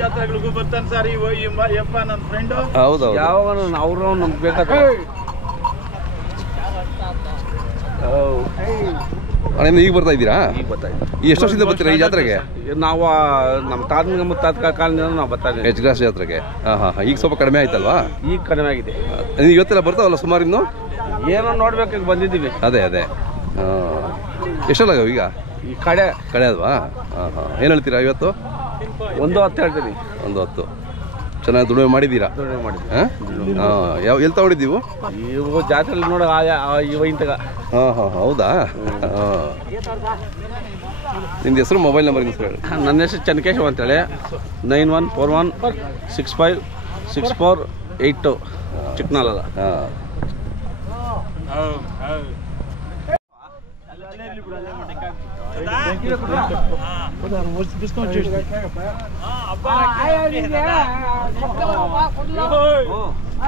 ಜಾತ್ರೆಗಳಿಗೂ ಬರ್ತಾನೆ ಸರ್ ಯಪ್ಪ ನನ್ನ ಫ್ರೆಂಡ್. ಹೌದೌದು. ಯಾವಾಗ ಅವರು ನಮ್ಗೆ ಬೇಕಾದ್ರೆ ಈಗ ಬರ್ತಾ ಇದ್ದೀರಾ? ಈಗ ಬರ್ತಾ ಇದ್ದೀವಿ. ಎಷ್ಟು ವರ್ಷದಿಂದ ಬರ್ತೀರಾ ಈ ಜಾತ್ರೆಗೆ? ನಾವು ನಮ್ಮ ತಾತ ಕಾಲದಿಂದ ನಾವು ಬರ್ತಾ ಇದ್ದೀವಿ ಎಚ್ ಗ್ರಾಸ್ ಜಾತ್ರೆಗೆ. ಈಗ ಸ್ವಲ್ಪ ಕಡಿಮೆ ಆಯ್ತಲ್ವಾ? ಈಗ ಕಡಿಮೆ ಆಗಿದೆ. ಇವತ್ತೆಲ್ಲ ಬರ್ತಾವಲ್ಲ ಸುಮಾರು ಇನ್ನು? ಏನೋ ನೋಡ್ಬೇಕು ಬಂದಿದ್ದೀವಿ. ಅದೇ ಎಷ್ಟಲ್ಲ ಈಗ? ಈ ಕಡೆ ಅಲ್ವಾ? ಏನು ಹೇಳ್ತೀರಾ ಇವತ್ತು? 1:10 ಹೇಳ್ತೀನಿ. 1:10. ಚೆನ್ನಾಗಿ ದುಡಿಮೆ ಮಾಡಿದ್ದೀರಾ? ದುಡಿಮೆ ಮಾಡಿದ್ವಿ. ಎಲ್ಲಿ ತಗೊಂಡಿದ್ದೀವು? ಇವು ಜಾತ್ರೆ ನೋಡ ಇವ ಇಂತಾಗ. ಹೌದಾ? ನಿಮ್ದು ಹೆಸರು ಮೊಬೈಲ್ ನಂಬರ್ ಹೇಳಿ. ನನ್ನ ಹೆಸರು ಚನ್ನಕೇಶವ್ ಅಂತೇಳಿ. 9141656482 ಚಿಕ್ಕನಾಲಲ್ಲ.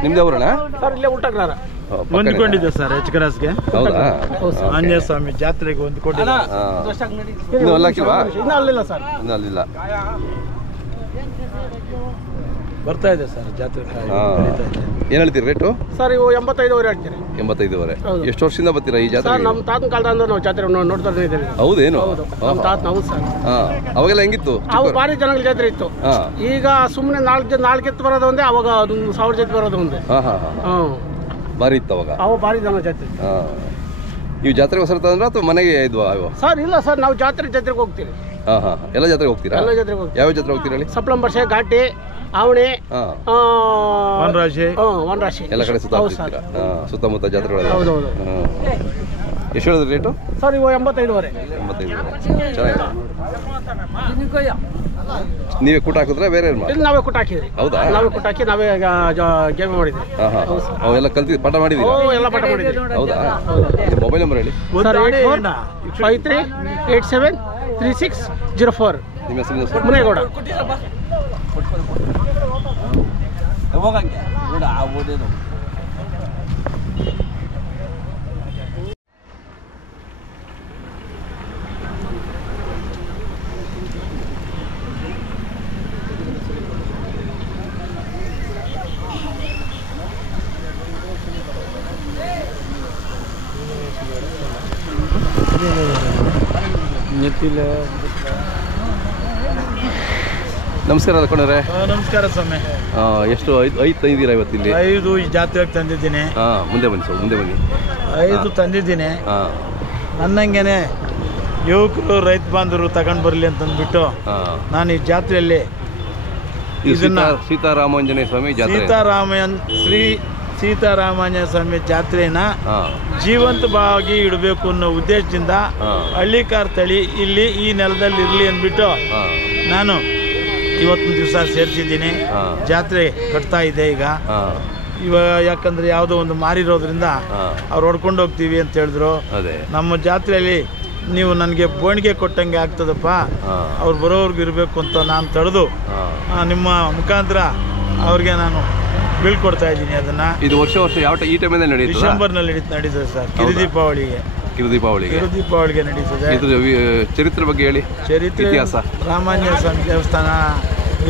ನಿಮ್ದು ಅವರಣ್ಣ? ಸರ್ ಇಲ್ಲೇ ಊಟಕ್ಕಾರ ಹೊಂದ್ಕೊಂಡಿದ್ದೆ ಸರ್ ಎಚ್ ಕ್ರಾಸ್ಗೆ. ಹೌದಾ? ಆಂಜನೇಯ ಸ್ವಾಮಿ ಜಾತ್ರೆಗೆ ಹೊಂದ್ಕೊಂಡಿದ್ದೆ. ಇನ್ನೂ ಅಲ್ಲಾಕಿಲ್ವಾ? ಇನ್ನೂ ಅಲ್ಲಿಲ್ಲ ಸರ್. ಇನ್ನೂ ಅಲ್ಲಿಲ್ಲ. ಬರ್ತಾ ಇದೆ ಸರ್ ಜಾತ್ರೆ. ಏನು ಹೇಳ್ತೀರಿ ರೇಟು? ಸರ್ ಇವು 85 ಹೇಳ್ತೀರಿ. 85. ಎಷ್ಟು ವರ್ಷದಿಂದ ಬರ್ತೀರಾ ಈ ಜಾತ್ರೆ? ಸರ್ ನಮ್ಮ ತಾತನ ಕಾಲದಿಂದ ನಾವು ಜಾತ್ರೆ ನೋಡ್ತಾ ಇದ್ದೀವಿ. ಹೌದೇನು? ನಮ್ಮ ತಾತ ಹೌದು ಸರ್. ಅವಾಗೆಲ್ಲ ಹೆಂಗಿತ್ತು? ಅವಾಗ ಭಾರಿ ಜನಗಳ ಜಾತ್ರೆ ಇತ್ತು. ಈಗ ಸುಮ್ಮನೆ 4 ಎತ್ತು ಬರೋದು ಒಂದೇ, ಅವಾಗ 1000 ಜೊತೆ ಬರೋದು ಒಂದೇ. ಭಾರಿ ಇತ್ತು ಅವಾಗ. ಭಾರಿ ಜನ ಜಾತ್ರೆ. ನೀವು ಜಾತ್ರೆಗೆ ಹೊಸ ತಂದ್ರ ಅಥವಾ ಮನೆಗೆ ಇದ್ವಾ? ಸರ್ ಇಲ್ಲ ಸರ್, ನಾವು ಜಾತ್ರೆಗೆ ಹೋಗ್ತೀವಿ. ಎಲ್ಲ ಜಾತ್ರೆಗೆ ಹೋಗ್ತೀರಾ? ಎಲ್ಲ ಜಾತ್ರೆಗೆ ಹೋಗ್ತೀವಿ. ಯಾವ ಜಾತ್ರೆ ಹೋಗ್ತೀರಾ ಹೇಳಿ? ಸಪ್ಲಂಬರ್ಸೆ, ಘಾಟಿ, ಆವಣಿ, ವನರಾಶಿ ಎಲ್ಲ ಕಡೆ ಸುತ್ತಮುತ್ತ ಜಾತ್ರೆಗಳು. ಹೌದೌದು. ಎಷ್ಟು ಹೇಳಿದ್ರಿ ರೇಟು? ಸರ್ ಇವು 85. ಚೆನ್ನಾಗಿದೆ. ನೀವೇ ಕೂಟ ಹಾಕಿದ್ರೆ ಬೇರೆ? ನಾವೇ ಕೂಟ ಹಾಕಿದ್ರಿ. ಹೌದಾ? ನಾವೇ ಕೂಟ ಹಾಕಿ ನಾವೇ ಗೇಮ್ ಮಾಡಿದ್ವಿ. ಅವೆಲ್ಲ ಕಲ್ತಿ ಪಾಠ ಮಾಡಿದ್ವಿ. ಎಲ್ಲ ಪಾಠ ಮಾಡಿದ್ವಿ. ಹೌದಾ? ಮೊಬೈಲ್ ನಂಬರ್ ಹೇಳಿ. 8453873604. ನಿಮ್ಮ ಹೆಸರು? ಮುನೇಗೌಡ. ನಮಸ್ಕಾರ ಅನ್ಕೊಂಡ್ರೆ. ನಮಸ್ಕಾರ ಸ್ವಾಮಿ. ಎಷ್ಟು ಐದು ತಂದಿದ್ದೀರಾ ಇವತ್ತಿಲ್ಲಿ? 5 ಈ ಜಾತ್ರೆಗೆ ತಂದಿದ್ದೀನಿ. ಮುಂದೆ ಬನ್ನಿ ಸರ್, ಮುಂದೆ ಬನ್ನಿ. 5 ತಂದಿದ್ದೀನಿ. ನನ್ನಂಗೆನೆ ಯುವಕರು ರೈತ ಬಾಂಧವರು ತಗೊಂಡು ಬರಲಿ ಅಂತಂದ್ಬಿಟ್ಟು ನಾನು ಈ ಜಾತ್ರೆಯಲ್ಲಿ ಸೀತಾರಾಮಾಂಜನೇಯ ಸ್ವಾಮಿ ಜಾತ್ರೆ, ಶ್ರೀ ಸೀತಾರಾಮಾಂಜನೇಯ ಸ್ವಾಮಿ ಜಾತ್ರೆನ ಜೀವಂತವಾಗಿ ಇಡಬೇಕು ಅನ್ನೋ ಉದ್ದೇಶದಿಂದ ಹಳ್ಳಿಕಾರ ತಳಿ ಇಲ್ಲಿ ಈ ನೆಲದಲ್ಲಿ ಇರಲಿ ಅಂದ್ಬಿಟ್ಟು ನಾನು ಇವತ್ತಿನ ದಿವಸ ಸೇರಿಸಿದ್ದೀನಿ. ಜಾತ್ರೆ ಕಟ್ತಾ ಇದೆ ಈಗ. ಯಾಕಂದ್ರೆ ಯಾವುದೋ ಒಂದು ಮಾರಿರೋದ್ರಿಂದ ಅವ್ರು ಹೊಡ್ಕೊಂಡು ಹೋಗ್ತೀವಿ ಅಂತ ಹೇಳಿದ್ರು. ನಮ್ಮ ಜಾತ್ರೆಯಲ್ಲಿ ನೀವು ನನಗೆ ಬೋಣಿಗೆ ಕೊಟ್ಟಂಗೆ ಆಗ್ತದಪ್ಪ, ಅವ್ರು ಬರೋವ್ರಿಗೆ ಇರಬೇಕು ಅಂತ ನಾನು ತಡೆದು ನಿಮ್ಮ ಮುಖಾಂತರ ಅವ್ರಿಗೆ ನಾನು ಬೀಳ್ಕೊಡ್ತಾ ಇದ್ದೀನಿ. ಅದನ್ನ ಇದು ವರ್ಷ ಯಾವ ಈ ಟೈಮಲ್ಲಿ ನಡೆಯುತ್ತೆ? ಡಿಸೆಂಬರ್ನಲ್ಲಿ ನಡೀತದೆ ಸರ್. ಕಿರುದೀಪಾವಳಿಗೆ ನಡೀತದೆ. ಚರಿತ್ರೆ ಬಗ್ಗೆ ಹೇಳಿ. ಚರಿತ್ರೆ ಇತಿಹಾಸ. ರಾಮಾಂಜನೇಯ ಸ್ವಾಮಿ ದೇವಸ್ಥಾನ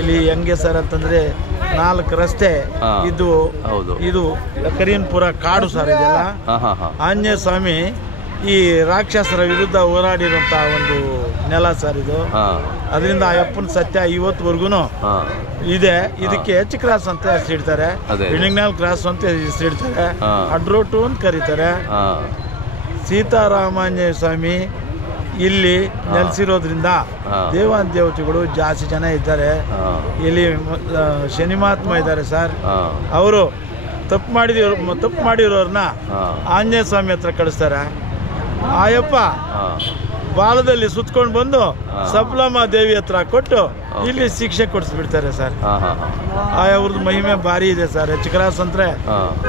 ಇಲ್ಲಿ ಹೆಂಗೆ ಸರ್ ಅಂತಂದ್ರೆ 4 ರಸ್ತೆ ಇದು ಕರೀನ್ಪುರ ಕಾಡು ಸರ್. ಇದೆಲ್ಲ ಆಂಜನೇಯ ಸ್ವಾಮಿ ಈ ರಾಕ್ಷಸರ ವಿರುದ್ಧ ಹೋರಾಡಿರುವಂತ ಒಂದು ನೆಲ ಸರ್ ಇದು. ಅದರಿಂದ ಆ ಅಪ್ಪನ ಸತ್ಯ ಇವತ್ತುವರೆಗೂ ಇದೆ. ಇದಕ್ಕೆ ಎಚ್ ಕ್ರಾಸ್ ಅಂತ ಹೆಸರಿಡ್ತಾರೆ, ಬಿಳಿಂಗ್ನಾಲ್ ಕ್ರಾಸ್ ಅಂತ ಹೆಸರಿಡ್ತಾರೆ, ಅಡ್ರೋಟು ಅಂತ ಕರೀತಾರೆ. ಸೀತಾರಾಮಾಂಜನೇಯ ಸ್ವಾಮಿ ಇಲ್ಲಿ ನೆಲೆಸಿರೋದ್ರಿಂದ ದೇವಾನುದೇವತೆಗಳು ಜಾಸ್ತಿ ಜನ ಇದ್ದಾರೆ. ಇಲ್ಲಿ ಶನಿ ಮಹಾತ್ಮ ಇದ್ದಾರೆ ಸರ್. ಅವರು ತಪ್ಪು ಮಾಡಿರೋರ್ನ ಆಂಜನೇಯ ಸ್ವಾಮಿ ಹತ್ರ ಕಳಿಸ್ತಾರೆ. ಆಯಪ್ಪ ಬಾಲದಲ್ಲಿ ಸುತ್ಕೊಂಡು ಬಂದು ಸಪ್ಲಮ್ಮ ದೇವಿ ಹತ್ರ ಕೊಟ್ಟು ಇಲ್ಲಿ ಶಿಕ್ಷೆ ಕೊಡಿಸ್ಬಿಡ್ತಾರೆ ಸರ್. ಅವ್ರದ್ದು ಮಹಿಮೆ ಭಾರಿ ಇದೆ ಸರ್. ಎಚ್ ಕ್ರಾಸ್ ಅಂದ್ರೆ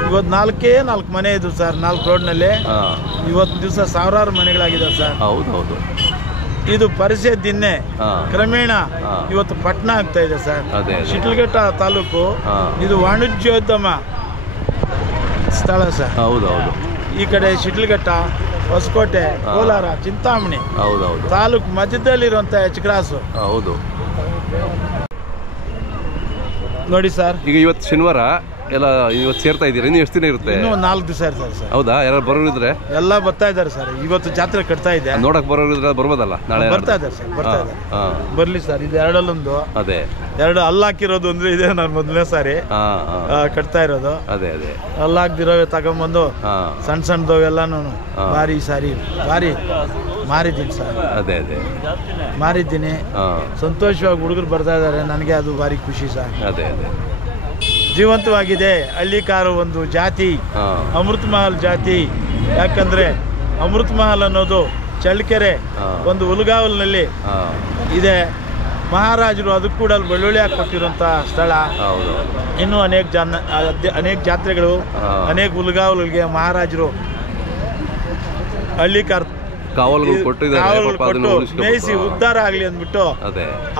ಇವತ್ತು 4 ಮನೆ ಇದ್ವು ಸರ್ 4 ರೋಡ್ನಲ್ಲಿ. ಇವತ್ತು ದಿವಸ ಸಾವಿರಾರು ಮನೆಗಳಾಗಿದೆ ಸರ್. ಇದು ಪರಿಸರ ದಿನ್ನೆ ಕ್ರಮೇಣ ಇವತ್ತು ಪಟ್ಟಣ ಆಗ್ತಾ ಇದೆ ಸರ್. ಶಿಡ್ಲಘಟ್ಟ ತಾಲೂಕು ಇದು ವಾಣಿಜ್ಯೋದ್ಯಮ ಸ್ಥಳ ಸರ್. ಈ ಕಡೆ ಶಿಡ್ಲಘಟ್ಟ, ಹೊಸಕೋಟೆ, ಕೋಲಾರ, ಚಿಂತಾಮಣಿ ತಾಲೂಕು ಮಧ್ಯದಲ್ಲಿರುವಂತ ಎಚ್ ಕ್ರಾಸ್. ನೋಡಿ ಸರ್, ಈಗ ಇವತ್ತು ಶನಿವಾರ ಎಲ್ಲ ಇವತ್ತು ಸೇರ್ತಾ ಇದ್ದೀರಾ, ಇನ್ನು ಎಷ್ಟು ದಿನ ಇರುತ್ತೆ? ಇನ್ನೂ 4 ದಿವಸ ಇರ್ತಾರೆ ಸರ್. ಹೌದಾ? ಯಾರು ಬರೋರಿದ್ರೆ? ಎಲ್ಲ ಬರ್ತಾ ಇದ್ದಾರೆ ಸರ್. ಇವತ್ತು ಜಾತ್ರೆ ಕಟ್ತಾ ಇದೆ, ನೋಡಕ್ ಬರೋರಿದ್ರೆ ಬರ್ಬೋದಲ್ಲ ನಾಳೆ? ಬರ್ತಾ ಇದ್ದಾರೆ ಸರ್, ಬರ್ತಾ ಇದ್ದಾರೆ. ಬರ್ಲಿ ಸರ್. ಇದು ಎರಡಲ್ಲೊಂದು, ಅದೇ 2 ಹಲ್ಲಾಕಿರೋದು ಅಂದ್ರೆ ಇದೆ. ನಾನು ಮೊದಲನೇ ಸಾರಿ ಕಟ್ತಾ ಇರೋದು. ಅದೇ ಅದೇ ಹಲ್ಲಾಕ್ದಿರೋ ತಗೊಂಬಂದು ಸಣ್ಣ ಸಣ್ಣದವೆಲ್ಲಾನು ಭಾರಿ ಸಾರಿ ಭಾರಿ ಮಾರಿದ್ದೀನಿ ಸರ್. ಅದೇ ಅದೇ ಮಾರಿದ್ದೀನಿ. ಸಂತೋಷವಾಗಿ ಹುಡುಗರು ಬರ್ತಾ ಇದ್ದಾರೆ, ನನಗೆ ಅದು ಭಾರಿ ಖುಷಿ ಸರ್. ಅದೇ ಅದೇ ಜೀವಂತವಾಗಿದೆ ಹಳ್ಳಿಕಾರು ಒಂದು ಜಾತಿ, ಅಮೃತ ಮಹಲ್ ಜಾತಿ. ಯಾಕಂದ್ರೆ ಅಮೃತ ಮಹಲ್ ಅನ್ನೋದು ಚಳ್ಳಕೆರೆ ಒಂದು ಹುಲಗಾವಲ್ನಲ್ಲಿ ಇದೆ. ಮಹಾರಾಜರು ಅದಕ್ಕೆ ಕೂಡ ಬೆಳ್ಳುಳ್ಳಿ ಕೊಟ್ಟಿರುವಂಥ ಸ್ಥಳ. ಇನ್ನೂ ಅನೇಕ ಜಾತ್ರೆಗಳು, ಅನೇಕ ಹುಲಗಾವಲ್ಗಳಿಗೆ ಮಹಾರಾಜರು ಹಳ್ಳಿಕಾರ್ ಕಾವಲು ಕೊಟ್ಟು ಮೇಯಿಸಿ ಉದ್ಧಾರ ಆಗಲಿ ಅಂದ್ಬಿಟ್ಟು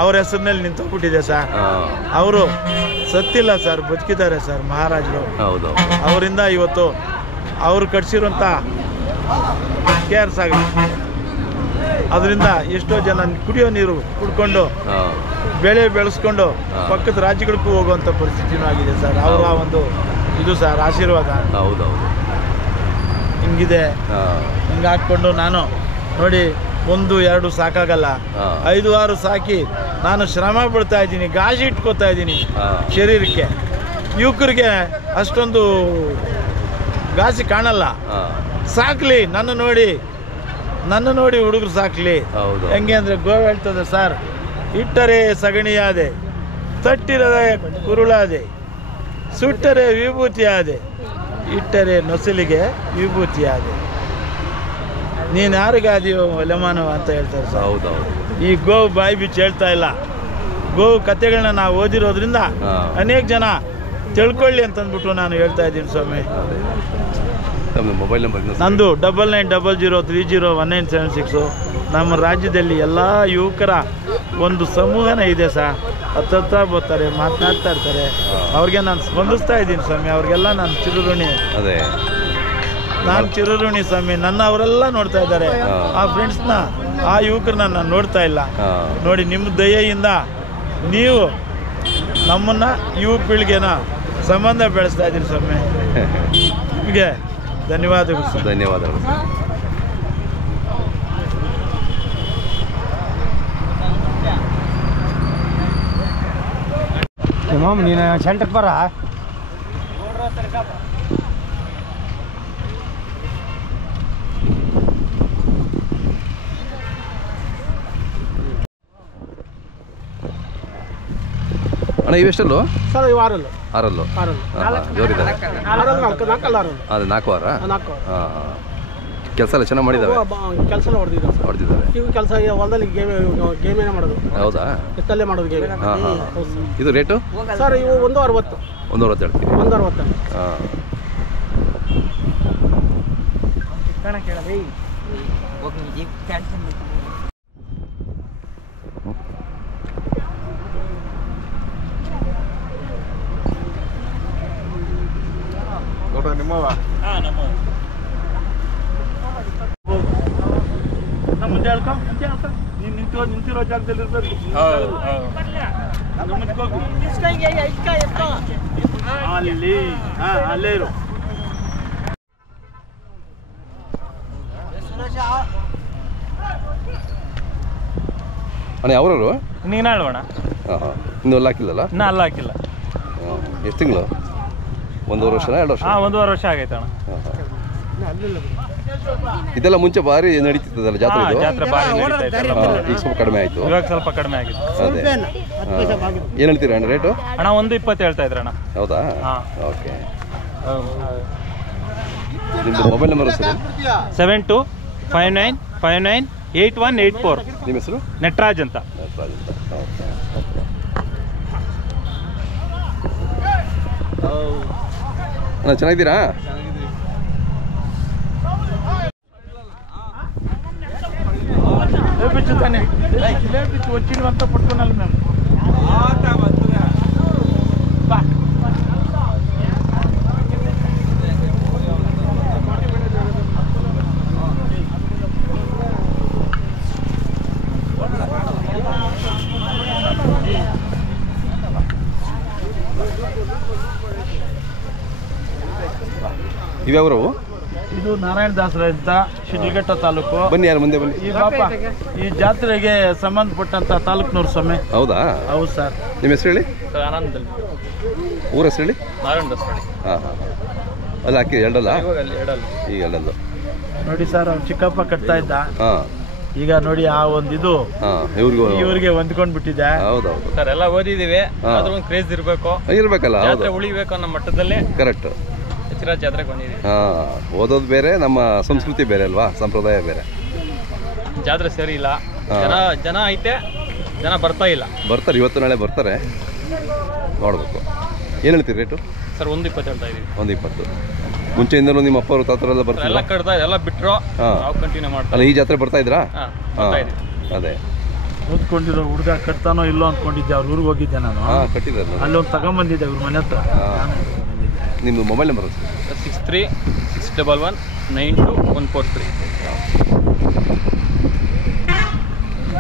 ಅವ್ರ ಹೆಸರಿನಲ್ಲಿ ನಿಂತೋಗ್ಬಿಟ್ಟಿದೆ ಸರ್. ಅವರು ಸತ್ತಿಲ್ಲ ಸರ್, ಬದುಕಿದ್ದಾರೆ ಸರ್ ಮಹಾರಾಜರು. ಅವರಿಂದ ಇವತ್ತು ಅವರು ಕಟ್ಸಿರುವಂಥ KRS ಆಗಲಿ, ಅದರಿಂದ ಎಷ್ಟೋ ಜನ ಕುಡಿಯೋ ನೀರು ಕುಡ್ಕೊಂಡು ಬೆಳೆ ಬೆಳೆಸ್ಕೊಂಡು ಪಕ್ಕದ ರಾಜ್ಯಗಳಿಗೂ ಹೋಗುವಂಥ ಪರಿಸ್ಥಿತಿನೂ ಆಗಿದೆ ಸರ್. ಅವರ ಒಂದು ಇದು ಸರ್ ಆಶೀರ್ವಾದ. ಹಿಂಗಿದೆ. ಹಿಂಗೆ ಹಾಕ್ಕೊಂಡು ನಾನು ನೋಡಿ 1, 2 ಸಾಕಾಗಲ್ಲ, 5, 6 ಸಾಕಿ ನಾನು ಶ್ರಮ ಪಡ್ತಾ ಇದ್ದೀನಿ, ಗಾಜಿ ಇಟ್ಕೋತಾ ಇದ್ದೀನಿ ಶರೀರಕ್ಕೆ. ಯುವಕರಿಗೆ ಅಷ್ಟೊಂದು ಗಾಸಿ ಕಾಣಲ್ಲ. ಸಾಕ್ಲಿ, ನನ್ನ ನೋಡಿ ಹುಡುಗರು ಸಾಕ್ಲಿ. ಹೆಂಗೆ ಅಂದರೆ ಗೋವು ಹೇಳ್ತದೆ ಸರ್, ಇಟ್ಟರೆ ಸಗಣಿಯಾದೆ, ತಟ್ಟಿರದೆ ಕುರುಳಾದೆ, ಸುಟ್ಟರೆ ವಿಭೂತಿಯಾದೆ, ಇಟ್ಟರೆ ನೊಸಲಿಗೆ ವಿಭೂತಿಯಾದೆ, ನೀನು ಯಾರಿಗಾದೀಯೋ ಒಲೆಮಾನವ ಅಂತ ಹೇಳ್ತಾರೆ ಸರ್. ಈ ಗೋವು ಬಾಯಿ ಬಿಚ್ಚಿ ಹೇಳ್ತಾ ಇಲ್ಲ. ಗೋವು ಕಥೆಗಳನ್ನ ನಾವು ಓದಿರೋದ್ರಿಂದ ಅನೇಕ ಜನ ತಿಳ್ಕೊಳ್ಳಿ ಅಂತಂದ್ಬಿಟ್ಟು ನಾನು ಹೇಳ್ತಾ ಇದ್ದೀನಿ ಸ್ವಾಮಿ. ಮೊಬೈಲ್ ನಂಬರ್ ನಂದು 9900301976. ನಮ್ಮ ರಾಜ್ಯದಲ್ಲಿ ಎಲ್ಲ ಯುವಕರ ಒಂದು ಸಮೂಹನೇ ಇದೆ ಸರ್. ಹತ್ರ ಬರ್ತಾರೆ, ಮಾತನಾಡ್ತಾ ಇರ್ತಾರೆ. ಅವ್ರಿಗೆ ನಾನು ಸ್ಪಂದಿಸ್ತಾ ಇದ್ದೀನಿ ಸ್ವಾಮಿ. ಅವ್ರಿಗೆಲ್ಲ ನಾನು ಚಿರಋಣಿ. ನಾನು ಚಿರಋಣಿ ಸ್ವಾಮಿ. ನನ್ನ ಅವರೆಲ್ಲ ನೋಡ್ತಾ ಇದ್ದಾರೆ. ಆ ಫ್ರೆಂಡ್ಸ್ನ, ಆ ಯುವಕರನ್ನ ನಾನು ನೋಡ್ತಾ ಇಲ್ಲ. ನೋಡಿ, ನಿಮ್ಮ ದಯೆಯಿಂದ ನೀವು ನಮ್ಮನ್ನ ಯುವ ಪೀಳಿಗೆನ ಸಂಬಂಧ ಬೆಳೆಸ್ತಾ ಇದ್ದೀರಿ ಸ್ವಾಮಿ. ನಿಮಗೆ ಧನ್ಯವಾದಗಳು ಸರ್. ಧನ್ಯವಾದಗಳು. ನೀನು ಸೆಂಟ್ರಿಗೆ ಬರ. ಅಣ್ಣ ಇವೆಷ್ಟಲ್ಲೂ ಸರ್? ಇವು 6 ಆರಲ್ಲು ಜೋರಿದ್ದಾರೆ. ಅದೇ 4 ವಾರ. ಕೆಲಸ ಎಲ್ಲ ಚೆನ್ನಾಗಿ ಮಾಡಿದ್ದಾರೆ. ಕೆಲಸ ಹೊಡೆದಿದ್ದಾರೆ. ಈಗ ಕೆಲಸ ಹೊಲದಲ್ಲಿ ಗೇಮೇನೆ ಮಾಡೋದು. ಹೌದಾ? ಎತ್ತಲ್ಲೇ ಮಾಡೋದು ಗೇಮ್. ಇದು ರೇಟು ಸರ್? ಇವು 160. 160 ಹೇಳ್ತೀವಿ. 160. ನಿಮ್ಮವ ಮುಂದೆ ಹೇಳ್ಕೊ. ನೀನು ನಿಂತಿರೋ ಜಾಗದಲ್ಲಿ ಇರ್ಬೇಕು. ಅಲ್ಲಿ ಅಲ್ಲೇ ಇರು. ಅಣ್ಣ ಯಾವ್ರವರು? ನೀನು ಹೇಳೋಣ. ಇನ್ನೂ ಎಲ್ಲ ಹಾಕಿಲ್ಲಲ್ಲ? ಇನ್ನೂ ಅಲ್ಲ ಹಾಕಿಲ್ಲ. ಎಷ್ಟು ತಿಂಗಳು? 1.5 ವರ್ಷ 2 ವರ್ಷ? 1.5 ವರ್ಷ ಆಗೈತೆ ಅಣ್ಣ. ಇದೆಲ್ಲ ಮುಂಚೆ ಭಾರಿ ನಡೀತಿದ್ದಲ್ಲ ಜಾತ್ರೆ? ಜಾತ್ರೆ ಭಾರಿ ನಡೀತಾ ಇತ್ತು. ಈಗ ಸ್ವಲ್ಪ ಕಡಿಮೆ ಆಯ್ತು. ಇವಾಗ ಸ್ವಲ್ಪ ಕಡಿಮೆ ಆಗಿದೆ. ಅದೇ ಏನು ಹೇಳ್ತೀರಾ ಅಣ್ಣ ರೇಟು? ಅಣ್ಣ 1.20 ಹೇಳ್ತಾ ಇದ್ರಣ್ಣ. ಹೌದಾ? ಓಕೆ. ನಿಮ್ಮದು ಮೊಬೈಲ್ ನಂಬರ್ ಸರ್? 7259598184. ನಿಮ್ಮ ಹೆಸರು? ನಟರಾಜ್ ಅಂತ. ಅಣ್ಣ ಚೆನ್ನಾಗಿದ್ದೀರಾ? ಬಿಚ್ಚು ತಾನೆ ಬಿಚ್ಚು వచ్చినంత పట్టుకున్నాను మేము. ಇವ್ಯಾವ್ರು? ಇದು ನಾರಾಯಣ ದಾಸರ ಅಂತ ಶಿಡ್ಲಘಟ್ಟ ತಾಲೂಕು. ಬನ್ನಿ, ಯಾರು ಮುಂದೆ ಬನ್ನಿ. ಈ ಪಾಪ ಈ ಜಾತ್ರೆಗೆ ಸಂಬಂಧಪಟ್ಟಂತ ತಾಲೂಕ್ನವ್ರು ಸ್ವಾಮಿ. ಹೌದಾ? ಹೌದು ಸರ್. ನಿಮ್ಮ ಹೆಸರು ಹೇಳಿ? ಆನಂದ್ ಊರ ಹೆಸರು ಹೇಳಿ? ನಾರಾಯಣ ದಾಸರಳ್ಳಿ. ಹಾಂ ಹಾಂ ಅಲ್ಲ ಹಾಕಿ ಎರಡಲ್ಲ? ಈಗ ಎರಡಲ್ಲ ನೋಡಿ ಸರ್, ಅವ್ನು ಚಿಕ್ಕಪ್ಪ ಕಟ್ತಾ ಇದ್ದ. ಹಾಂ ಈಗ ನೋಡಿ ಆ ಒಂದು ಇದು ಹಾಂ ಇವ್ರಿಗೆ ಹೊಂದ್ಕೊಂಡ್ ಬಿಟ್ಟಿದೆ. ಹೌದೌದು ಸರ್ ಎಲ್ಲ ಓದಿದೀವಿ, ಆದ್ರೂ ಒಂದು ಕ್ರೇಜ್ ಇರಬೇಕು, ಇರ್ಬೇಕಲ್ಲ. ಹೌದು, ಜಾತ್ರೆ ಉಳಿಬೇಕು ಅನ್ನೋ ಮಟ್ಟದಲ್ಲಿ ಕರೆಕ್ಟ್. ಹೆಚ್ಚಿನ ಜಾತ್ರೆಗೆ ಬಂದಿದ್ದೀವಿ. ಹಾಂ, ಓದೋದು ಬೇರೆ, ನಮ್ಮ ಸಂಸ್ಕೃತಿ ಬೇರೆ ಅಲ್ವಾ, ಸಂಪ್ರದಾಯ ಬೇರೆ. ಜಾತ್ರೆ ಸರಿ ಇಲ್ಲ, ಜನ ಐತೆ, ಜನ ಬರ್ತಾ ಇಲ್ಲ. ಬರ್ತಾರೆ, ಇವತ್ತು ನಾಳೆ ಬರ್ತಾರೆ, ನೋಡ್ಬೇಕು. ಏನು ಹೇಳ್ತೀರಿ ರೇಟು? ಸರ್ 1.20 ಹೇಳ್ತಾ ಇದೀವಿ. 1.20. ಮುಂಚೆಯಿಂದಲೂ ನಿಮ್ಮ ಅಪ್ಪವರು ತಾತರೆಲ್ಲ ಬರ್ತಾರೆ? ಎಲ್ಲ ಕಟ್ತಾ ಎಲ್ಲ ಬಿಟ್ರು, ನಾವು ಕಂಟಿನ್ಯೂ ಮಾಡ್ತಾ. ಅಲ್ಲ, ಈ ಜಾತ್ರೆ ಬರ್ತಾ ಇದ್ರಾ? ಬರ್ತಾ ಇದೀವಿ. ಅದೇ ಓದ್ಕೊಂಡಿರೋ ಹುಡುಗ ಕಟ್ತಾನೋ ಇಲ್ಲೋ ಅಂದ್ಕೊಂಡಿದ್ದೆ. ಅವ್ರ ಊರಿಗೆ ಹೋಗಿದ್ದೆ ನಾನು. ಹಾಂ, ಕಟ್ಟಿದ್ದಾರೆ. ಅಲ್ಲೊಂದು ತಗೊಂಬಂದಿದ್ದೆ ಇವ್ರ ಮನೆ ಹತ್ರ. ನಿಮ್ಮದು ಮೊಬೈಲ್ ನಂಬರ್? 6361492143.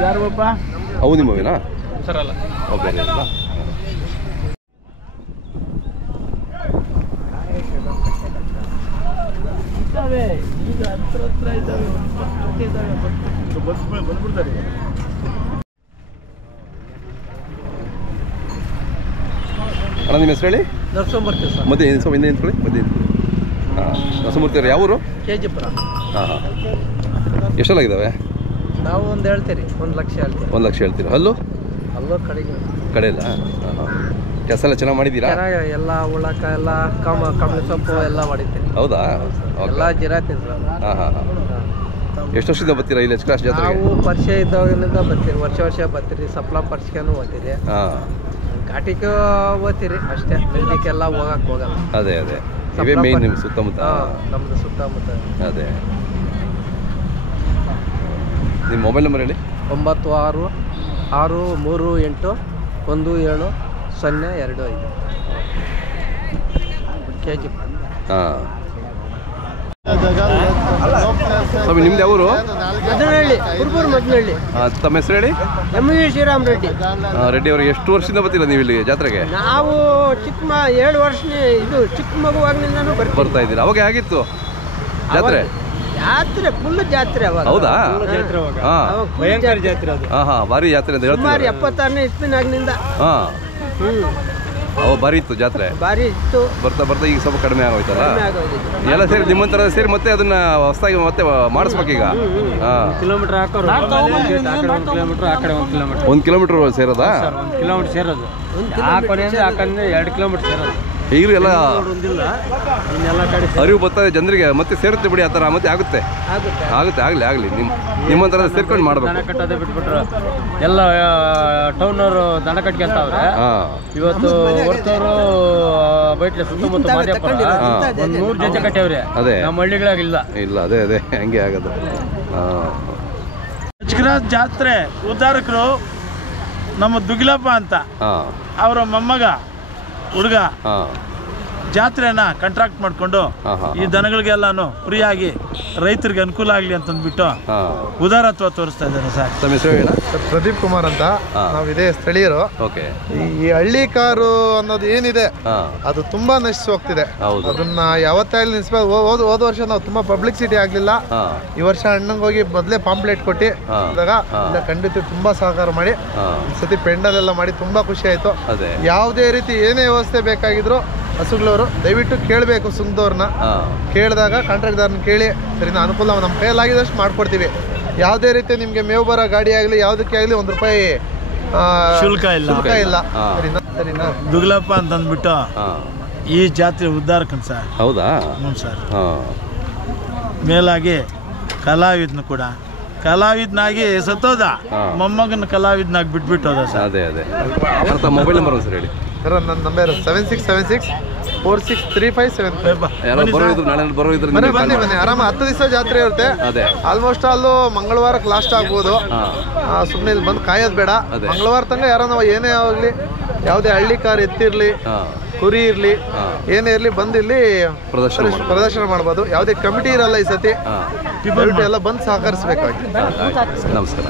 ಯಾರು ಬಾಪ? ಅವು ನಿಮ್ಮವೇನಾ? ಸರ್ ಅಲ್ಲ, ಬೇರೆ ಇಲ್ಲ. ಈಗ ಹತ್ರ ಇದ್ದಾವೆ, ಬಂದ್ಬಿಡ್ತಾರೆ. ಅಣ್ಣ, ನಿಮ್ಮ ಹೆಸರು ಹೇಳಿ? ನರಸಂಬರ್ತೀವಿ ಸರ್. ಮತ್ತೆ ಹಿಂದೆ ನಿಂತ್ಕೊಳ್ಳಿ, ಮಧ್ಯೆ ಹಾಂ. ನರಸಮೂರ್ತಿ ಅವ್ರು ಯಾವ ಊರು? KG ಪುರ. ಹಾಂ ಹಾಂ. ಎಷ್ಟೆಲ್ಲ ಇದ್ದಾವೆ? ನಾವು ಒಂದು ಹೇಳ್ತೀರಿ, 1 ಲಕ್ಷ ಹೇಳ್ತೀವಿ. 1 ಲಕ್ಷ ಹೇಳ್ತೀರಾ? ಅಲ್ಲೂ ಅಲ್ಲೋ ಕಡೆಗೆ ಕಡೆ ಇಲ್ಲ? ಹಾಂ ಹಾಂ. ಕೆಲಸ ಎಲ್ಲ ಚೆನ್ನಾಗಿ ಮಾಡಿದ್ದೀರಾ? ಚೆನ್ನಾಗಿ ಎಲ್ಲ ಉಳ್ಳಾಕ ಎಲ್ಲ ಕಮ್ಮಿ ಸೊಪ್ಪು ಎಲ್ಲ ಮಾಡಿದ್ದೀರಿ. ಹೌದಾ? ಎಲ್ಲ ಜಿರಾತೀನಿ ಸರ್. ಹಾಂ ಹಾಂ ಹಾಂ. ಎಷ್ಟು ವರ್ಷದಿಂದ ಬರ್ತೀರಾ ಇಲ್ಲಿ ಕ್ಲಾಸ್ ಜಾತ್ರೆಗೆ? ನಾವು ಪರಿಚಯ ಇದ್ದಾಗಿನಿಂದ ಬರ್ತೀರಿ, ವರ್ಷ ಬರ್ತೀರಿ. ಸಪ್ಲಾ ಪರಿಚಯನೂ ಓದ್ತೀರಿ, ಹಾಂ. ಘಾಟಿಗೆ ಓದ್ತೀರಿ ಅಷ್ಟೇ. ಮುಂದಕ್ಕೆಲ್ಲ ಹೋಗಲ್ಲ. ಅದೇ ಇವೇ ಮೇನ್ ನಿಮ್ಮ ಸುತ್ತಮುತ್ತ? ನಮ್ಮದು ಸುತ್ತಮುತ್ತ. ಅದೇ. ನಿಮ್ಮ ಮೊಬೈಲ್ ನಂಬರ್ ಹೇಳಿ? 9636381705 KG. ಹಾಂ. ಸ್ವಾಮಿ, ನಿಮ್ದು ಯಾವರು? ಮದನಹಳ್ಳಿ, ಕುರುಬೂರು ಮದನಹಳ್ಳಿ. ತಮ್ಮ ಹೆಸರು ಹೇಳಿ? MV ಶ್ರೀರಾಮ್ ರೆಡ್ಡಿ. ರೆಡ್ಡಿ ಅವರು ಎಷ್ಟು ವರ್ಷದಿಂದ ಬರ್ತೀರಾ ನೀವು ಇಲ್ಲಿ ಜಾತ್ರೆಗೆ? ನಾವು 7 ವರ್ಷ ಚಿಕ್ಕ ಮಗುವಾಗಿನಿಂದನೂ ಬರ್ತಾ ಇದ್ದೀರಾ? ಅವಾಗ ಆಗಿತ್ತು ಜಾತ್ರೆ? ಜಾತ್ರೆ ಫುಲ್ ಜಾತ್ರೆ ಅವಾಗ. ಹೌದಾ? ಹಾಂ, ಭಯಂಕರ ಜಾತ್ರೆ ಅದು. ಹಾಂ ಹಾಂ, ಭಾರಿ ಜಾತ್ರೆ ಅಂತ ಸುಮಾರು ಹೇಳ್ತಾರೆ. 76ನೇ ಇಸ್ವಿನಾಗಿನಿಂದ. ಹಾಂ, ಅವ ಭಾರಿ ಇತ್ತು ಜಾತ್ರೆ. ಭಾರಿ ಇತ್ತು. ಬರ್ತಾ ಈಗ ಸ್ವಲ್ಪ ಕಡಿಮೆ ಆಗೋಯ್ತಲ್ಲ. ಎಲ್ಲ ಸೇರಿ ನಿಮ್ಮಂತರ ಸೇರಿ ಮತ್ತೆ ಅದನ್ನ ಹೊಸದಾಗಿ ಮತ್ತೆ ಮಾಡಿಸ್ಬೇಕೀಗ. ಹಾಂ, ಕಿಲೋಮೀಟರ್ ಹಾಕೋರು. 1 ಕಿಲೋಮೀಟರ್ ಸೇರೋದಾ? 1 ಕಿಲೋಮೀಟರ್ ಸೇರೋದು. ಆ ಕಡೆಯಿಂದ 2 ಕಿಲೋಮೀಟರ್ ಸೇರೋದು. ಈಗಲೂ ಎಲ್ಲ ಒಂದಿಲ್ಲ, ಇನ್ನೆಲ್ಲ ಕಡೆ ಅರಿವು ಬರ್ತಾರೆ ಜನರಿಗೆ, ಮತ್ತೆ ಸೇರುತ್ತೆ ಬಿಡಿ. ಆ ಥರ ಮತ್ತೆ ಆಗುತ್ತೆ. ಆಗಲಿ ನಿಮ್ಮಂತರ ಸೇರ್ಕೊಂಡು ಮಾಡ್ಬೇಕು. ದನ ಕಟ್ಟೋದೇ ಬಿಟ್ಬಿಟ್ರು ಎಲ್ಲ. ಟೌನವರು ದನ ಕಟ್ಕೊಂತವ್ರೆ. ಇವತ್ತು ಹೊರ್ತವರು ಬೈಟ್ಲೆ ಸುತ್ತಮುತ್ತ ಮಾದೇಪುರ 100 ಜೊತೆ ಕಟ್ಟವ್ರೆ. ಅದೇ ನಮ್ಮ ಹಳ್ಳಿಗಳಾಗಿಲ್ಲ. ಇಲ್ಲ, ಅದೇ ಹಂಗೆ ಆಗೋದು. ಚಿಕ್ಕರಾಜ್ ಜಾತ್ರೆ ಉದ್ಧಾರಕರು ನಮ್ಮ ದುಗಿಲಪ್ಪ ಅಂತ, ಅವರ ಮೊಮ್ಮಗ ಹುಡುಗ ಜಾತ್ರೆನ ಕಾಂಟ್ರಾಕ್ಟ್ ಮಾಡಿಕೊಂಡು ಈ ದನಗಳಿಗೆಲ್ಲಾನು ಫ್ರೀಯಾಗಿ ರೈತರಿಗೆ ಅನುಕೂಲ ಆಗಲಿ ಅಂತಂದ್ಬಿಟ್ಟು ಉದಾರತ್ವ ತೋರಿಸ್ತಾ ಇದ್ದಾರೆ ಸರ್. ಪ್ರದೀಪ್ ಕುಮಾರ್ ಅಂತ, ನಾವು ಇದೇ ಸ್ಥಳೀಯರು. ಈ ಹಳ್ಳಿ ಕಾರು ಅನ್ನೋದು ಏನಿದೆ ಅದು ತುಂಬಾ ನಶಿಸಿ ಹೋಗ್ತಿದೆ. ಅದನ್ನ ಯಾವತ್ತಾಗಲಿ ನಿಲ್ಸ್ಬೇಕು. ಹೋದ ವರ್ಷ ನಾವು ತುಂಬಾ ಪಬ್ಲಿಸಿಟಿ ಆಗ್ಲಿಲ್ಲ. ಈ ವರ್ಷ ಅಣ್ಣಂಗೆ ಹೋಗಿ ಮೊದಲೇ ಪಾಂಪ್ಲೆಟ್ ಕೊಟ್ಟು ಇಲ್ಲ ಖಂಡಿತ ತುಂಬಾ ಸಹಕಾರ ಮಾಡಿ ಈ ಸತಿ ಪೆಂಡಲ್ ಎಲ್ಲ ಮಾಡಿ ತುಂಬಾ ಖುಷಿ ಆಯ್ತು. ಯಾವುದೇ ರೀತಿ ಏನೇ ವ್ಯವಸ್ಥೆ ಬೇಕಾಗಿದ್ರು ಹಸುಗಳವರು ದಯವಿಟ್ಟು ಕೇಳಬೇಕು. ಸುಂದವ್ರನ್ನ ಕೇಳಿದಾಗ ಕಾಂಟ್ರಾಕ್ಟ್ದಾರನ್ನ ಕೇಳಿ ಸರಿ ಅನುಕೂಲ ನಮ್ಮ ಕೈಯಲ್ಲಾಗಿದಷ್ಟು ಮಾಡ್ಕೊಡ್ತೀವಿ. ಯಾವುದೇ ರೀತಿ ನಿಮಗೆ ಮೇವು ಬರೋ ಗಾಡಿ ಆಗಲಿ ಯಾವುದಕ್ಕೆ ಆಗಲಿ ₹1 ಶುಲ್ಕ ಇಲ್ಲ. ಸರಿನಾ? ದುಗ್ಲಪ್ಪ ಅಂತಂದ್ಬಿಟ್ಟು ಈ ಜಾತ್ರೆ ಉದ್ಧಾರಕನ್ ಸರ್. ಹೌದಾ? ಹ್ಞೂ ಸರ್. ಮೇಲಾಗಿ ಕಲಾವಿದ್ನು ಕೂಡ ಕಲಾವಿದನಾಗಿ ಸತ್ತೋದ, ಮೊಮ್ಮಗನ ಕಲಾವಿದನಾಗಿ ಬಿಟ್ಬಿಟ್ಟೋದ ಸರ್. ಅದೇ ಮೊಬೈಲ್ ನಂಬರ್ ಸರ್ ಹೇಳಿ? ಸರ್ ನನ್ನ ನಂಬರ್ 7676463575. ಬನ್ನಿ ಆರಾಮ. 10 ದಿವಸ ಜಾತ್ರೆ ಇರುತ್ತೆ. ಆಲ್ಮೋಸ್ಟ್ ಅಲ್ಲೂ ಮಂಗಳವಾರಕ್ಕೆ ಲಾಸ್ಟ್ ಆಗ್ಬೋದು. ಸುಮ್ಮನೆ ಇಲ್ಲಿ ಬಂದು ಕಾಯೋದು ಬೇಡ. ಮಂಗಳವಾರ ತನಕ ಯಾರೋ ನಾವು ಏನೇ ಆಗಲಿ, ಯಾವುದೇ ಹಳ್ಳಿ ಕಾರ್ ಎತ್ತಿರ್ಲಿ, ಕುರಿ ಇರ್ಲಿ, ಏನೇ ಇರ್ಲಿ, ಬಂದು ಇಲ್ಲಿ ಪ್ರದರ್ಶನ ಮಾಡ್ಬೋದು. ಯಾವುದೇ ಕಮಿಟಿ ಇರಲ್ಲ ಈ ಸತಿ. ಎಲ್ಲ ಬಂದು ಸಹಕರಿಸಬೇಕಾಗಿ. ನಮಸ್ಕಾರ.